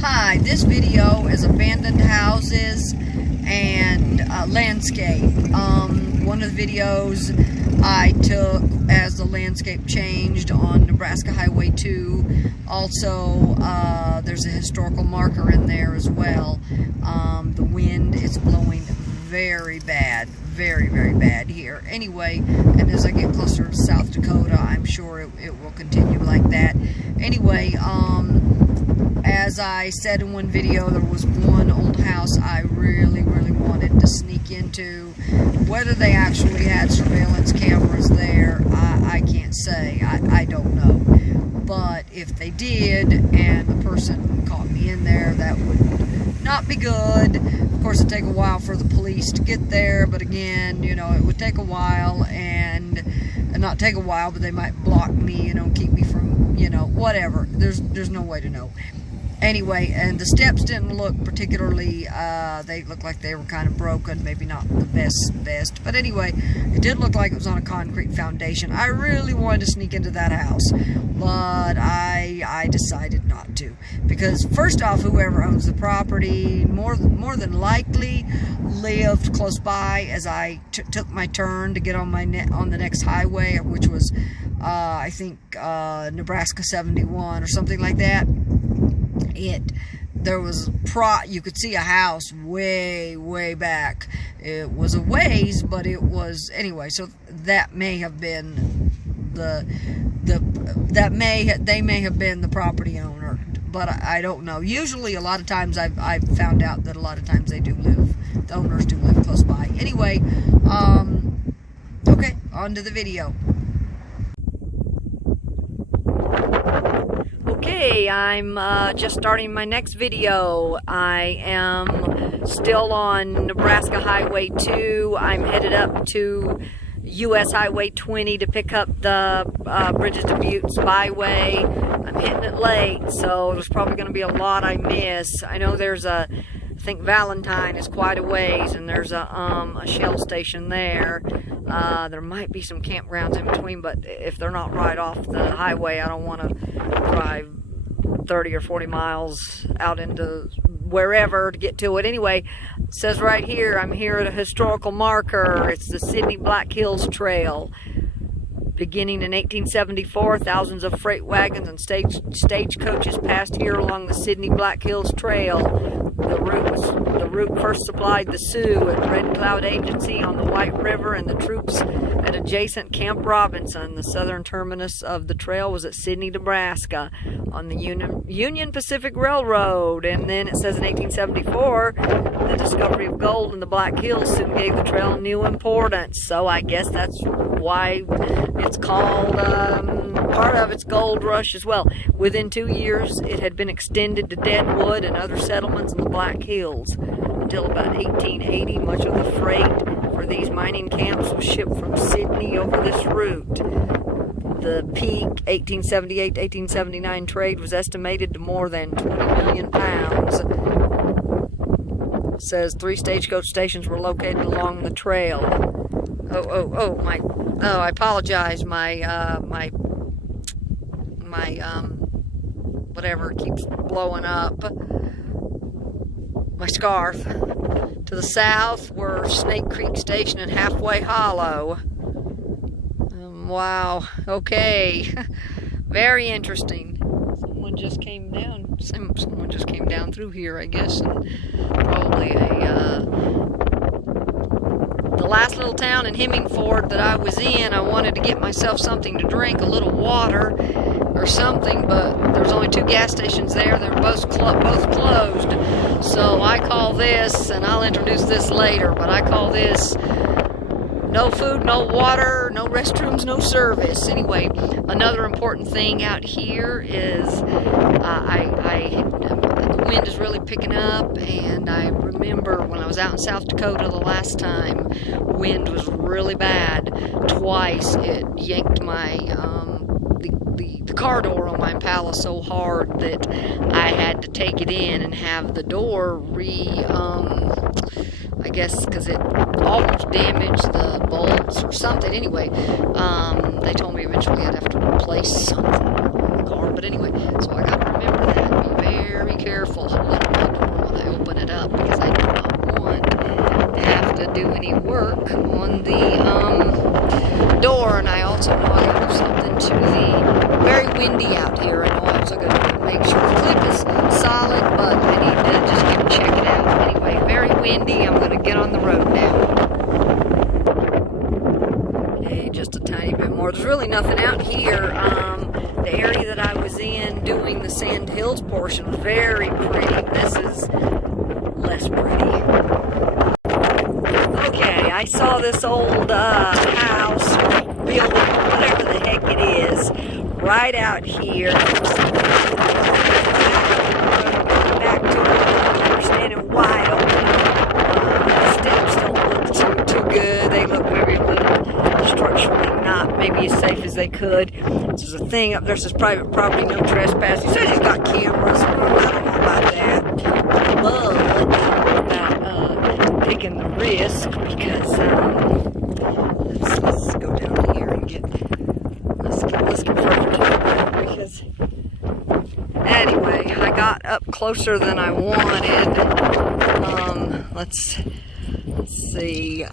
Hi, this video is abandoned houses and landscape. One of the videos I took as the landscape changed on Nebraska Highway 2. Also, there's a historical marker in there as well. The wind is blowing very bad, very bad here. Anyway, and as I get closer to South Dakota, I'm sure it will continue like that. Anyway, as I said in one video, there was one old house I really wanted to sneak into. Whether they actually had surveillance cameras there, I can't say. I don't know. But if they did, and the person caught me in there, that would not be good. Of course, it'd take a while for the police to get there, but again, you know, it would take a while, and not take a while, but they might block me, you know, keep me from, you know, whatever. There's no way to know. Anyway, and the steps didn't look particularly, they looked like they were kind of broken, maybe not the best, but anyway, it did look like it was on a concrete foundation. I really wanted to sneak into that house, but I decided not to, because first off, whoever owns the property more than likely lived close by as I took my turn to get on on the next highway, which was, I think, Nebraska 71 or something like that. There was you could see a house way back. It was a ways, but it was anyway. So that may have been they may have been the property owner, but I don't know. Usually, a lot of times I've found out that a lot of times the owners do live close by. Anyway, okay, on to the video. Okay, I'm just starting my next video. I am still on Nebraska Highway 2. I'm headed up to US Highway 20 to pick up the Bridges to Buttes byway. I'm hitting it late, so there's probably going to be a lot I miss. I know there's I think Valentine is quite a ways, and there's a Shell station there. There might be some campgrounds in between, but if they're not right off the highway, I don't want to drive 30 or 40 miles out into wherever to get to it. Anyway, it says right here, I'm here at a historical marker. It's the Sidney Black Hills Trail. Beginning in 1874, thousands of freight wagons and stagecoaches passed here along the Sidney Black Hills Trail. The route first supplied the Sioux at Red Cloud Agency on the White River and the troops at adjacent Camp Robinson. The southern terminus of the trail was at Sidney, Nebraska on the Union Pacific Railroad. And then it says in 1874, the discovery of gold in the Black Hills soon gave the trail new importance. So I guess that's why it's called, part of its gold rush as well. Within 2 years, it had been extended to Deadwood and other settlements in the Black Hills. Until about 1880, much of the freight for these mining camps was shipped from Sidney over this route. The peak 1878-1879 trade was estimated to more than 20 million pounds. It says 3 stagecoach stations were located along the trail. I apologize. My whatever keeps blowing up. My scarf. To the south were Snake Creek Station and Halfway Hollow. Wow. Okay. Very interesting. Someone just came down. Someone just came down through here, I guess, and probably the last little town in Hemingford that I was in. I wanted to get myself something to drink, a little water or something, but there's only 2 gas stations there. They're both closed. So I call this, and I'll introduce this later, but I call this no food, no water, no restrooms, no service. Anyway, another important thing out here is the wind is really picking up, and I remember when I was out in South Dakota the last time, wind was really bad. Twice it yanked my the car door on my Impala so hard that I had to take it in and have the door I guess because it almost damaged the bolts or something. Anyway, they told me eventually I'd have to replace something in the car. But anyway, so I got to remember that. Be very careful. also going to make sure the clip is solid, but I need to just go check it out. Anyway, very windy. I'm going to get on the road now. Okay, just a tiny bit more. There's really nothing out here. The area that I was in doing the Sand Hills portion was very pretty. This is less pretty. Okay, I saw this old house, building, whatever the heck it is, right out here. Back to it, we're standing wide open. The steps don't look too good. They look maybe a little structurally not maybe as safe as they could. There's a thing up there's this private property, no trespassing. He says he's got cameras. I don't know about that. But about taking the risk because let's go down here and let's get further to it because anyway, I got up closer than I wanted. Let's see.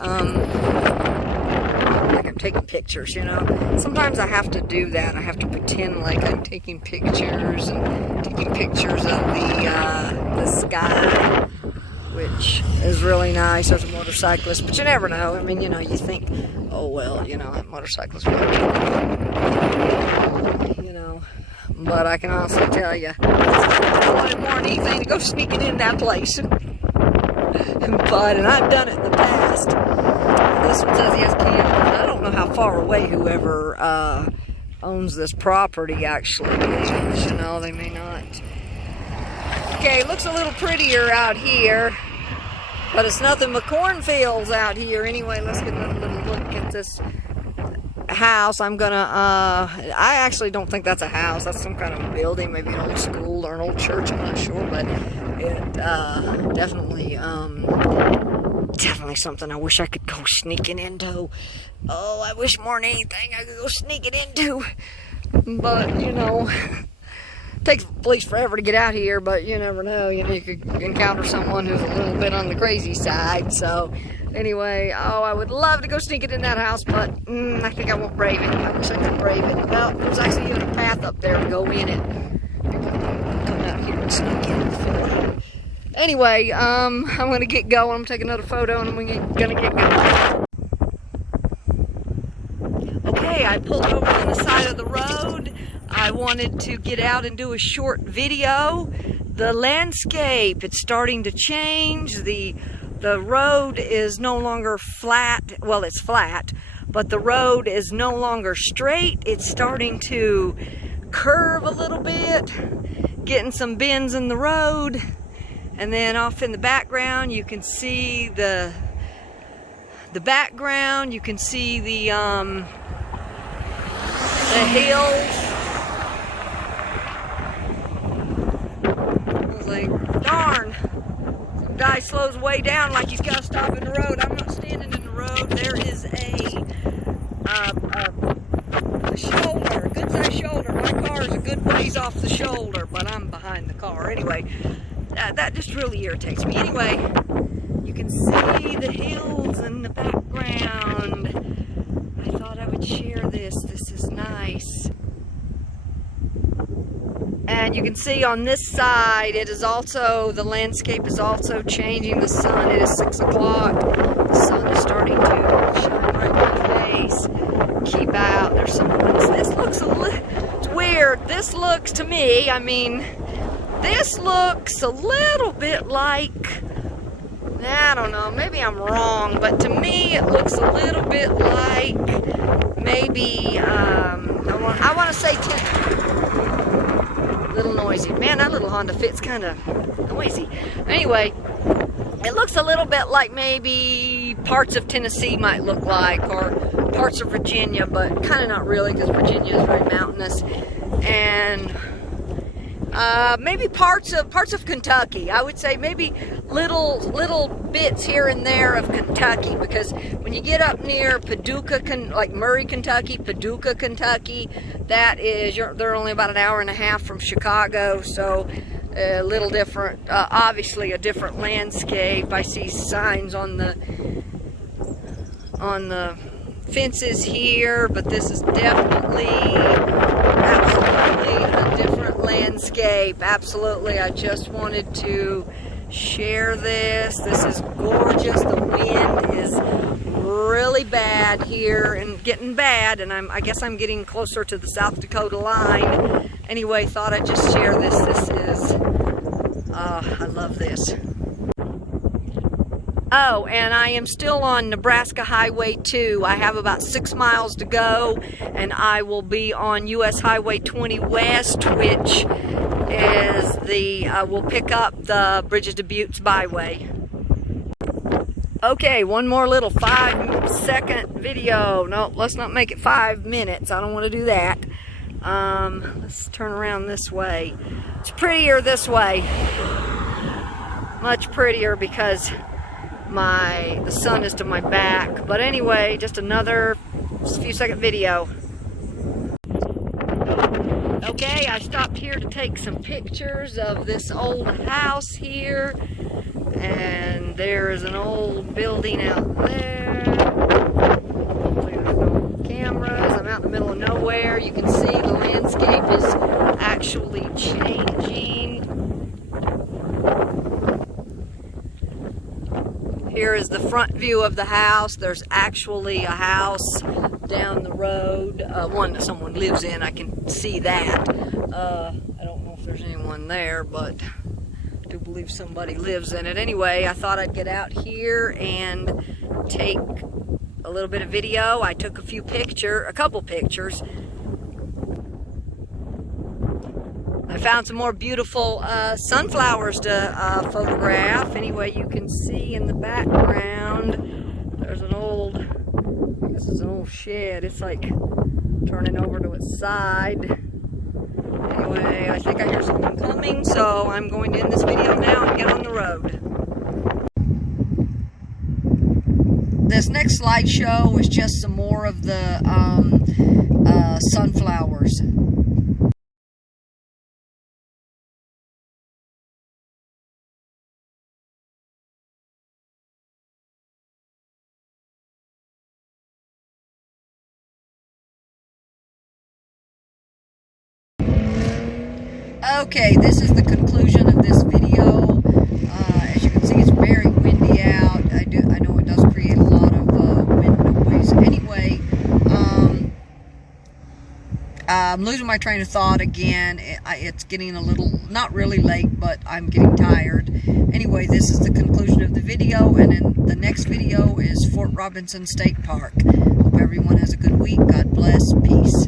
Like I'm taking pictures, you know. Sometimes I have to do that. I have to pretend like I'm taking pictures and taking pictures of the sky, which is really nice as a motorcyclist. But you never know. I mean, you know, you think, oh well, you know, that motorcyclist will kill me, you know. But I can honestly tell you, I wanted more than anything to go sneaking in that place. And I've done it in the past. This one says he has cameras. I don't know how far away whoever owns this property actually is. You know, they may not. Okay, it looks a little prettier out here, but it's nothing but cornfields out here. Anyway, let's get another little look at this house. I'm gonna, I actually don't think that's a house. That's some kind of building, maybe an old school or an old church. I'm not sure, but it definitely something I wish I could go sneaking into. Oh, I wish more than anything I could go sneaking into. But, you know, it takes police forever to get out here, but you never know. You know, you could encounter someone who's a little bit on the crazy side. So, anyway, oh, I would love to go sneaking in that house, but I think I won't brave it. I wish I could brave it. Well, there's actually even a path up there to go in it. Come out here and sneak in. Anyway, I'm going to get going. I'm going to take another photo and I'm going to get going. Okay, I pulled over on the side of the road. I wanted to get out and do a short video. The landscape, it's starting to change. The road is no longer flat. Well, it's flat, but the road is no longer straight. It's starting to curve a little bit, getting some bends in the road. And then off in the background, you can see the background. You can see the hills. I was like, darn! Some guy slows way down like he's got to stop in the road. I'm not standing in the road. There is a shoulder, a good sized shoulder. My car is a good ways off the shoulder, but I'm behind the car. Anyway. That just really irritates me. Anyway, you can see the hills in the background. I thought I would share this. This is nice. And you can see on this side, it is also, the landscape is also changing. The sun, it is 6 o'clock. The sun is starting to shine right in my face. Keep out. There's some woods. This looks a little, it's weird. This looks to me, I mean, this looks a little bit like, I don't know, maybe I'm wrong, but to me it looks a little bit like maybe, I want to say a little noisy. Man, that little Honda Fit's kind of noisy. Anyway, it looks a little bit like maybe parts of Tennessee might look like, or parts of Virginia, but kind of not really, because Virginia is very mountainous. And maybe parts of Kentucky. I would say maybe little bits here and there of Kentucky, because when you get up near Paducah, like Murray, Kentucky, Paducah, Kentucky, that is, they're only about an hour and a half from Chicago, so a little different, obviously a different landscape. I see signs on the fences here, but this is definitely, absolutely a different landscape. Absolutely. I just wanted to share this. This is gorgeous. The wind is really bad here and getting bad, and I guess I'm getting closer to the South Dakota line. Anyway, thought I'd just share this. This is, I love this. Oh, and I am still on Nebraska Highway 2. I have about 6 miles to go, and I will be on US Highway 20 West, which is the, will pick up the Bridges to Buttes byway. Okay, one more little 5-second video. No, let's not make it 5 minutes. I don't want to do that. Let's turn around this way. It's prettier this way. Much prettier because the sun is to my back. But anyway, just another few second video. Okay, I stopped here to take some pictures of this old house here. And there's an old building out there. Hopefully there's no cameras. I'm out in the middle of nowhere. You can see the landscape is actually changing. Here is the front view of the house. There's actually a house down the road, one that someone lives in. I can see that. I don't know if there's anyone there, but I do believe somebody lives in it. Anyway, I thought I'd get out here and take a little bit of video. I took a couple pictures. I found some more beautiful sunflowers to photograph. Anyway, you can see in the background, there's an old, this is an old shed. It's like turning over to its side. Anyway, I think I hear someone coming, so I'm going to end this video now and get on the road. This next slideshow is just some more of the sunflowers. Okay, this is the conclusion of this video. As you can see, it's very windy out. I know it does create a lot of wind noise. Anyway, I'm losing my train of thought again. It's getting a little, not really late, but I'm getting tired. Anyway, this is the conclusion of the video, and then the next video is Fort Robinson State Park. Hope everyone has a good week. God bless. Peace.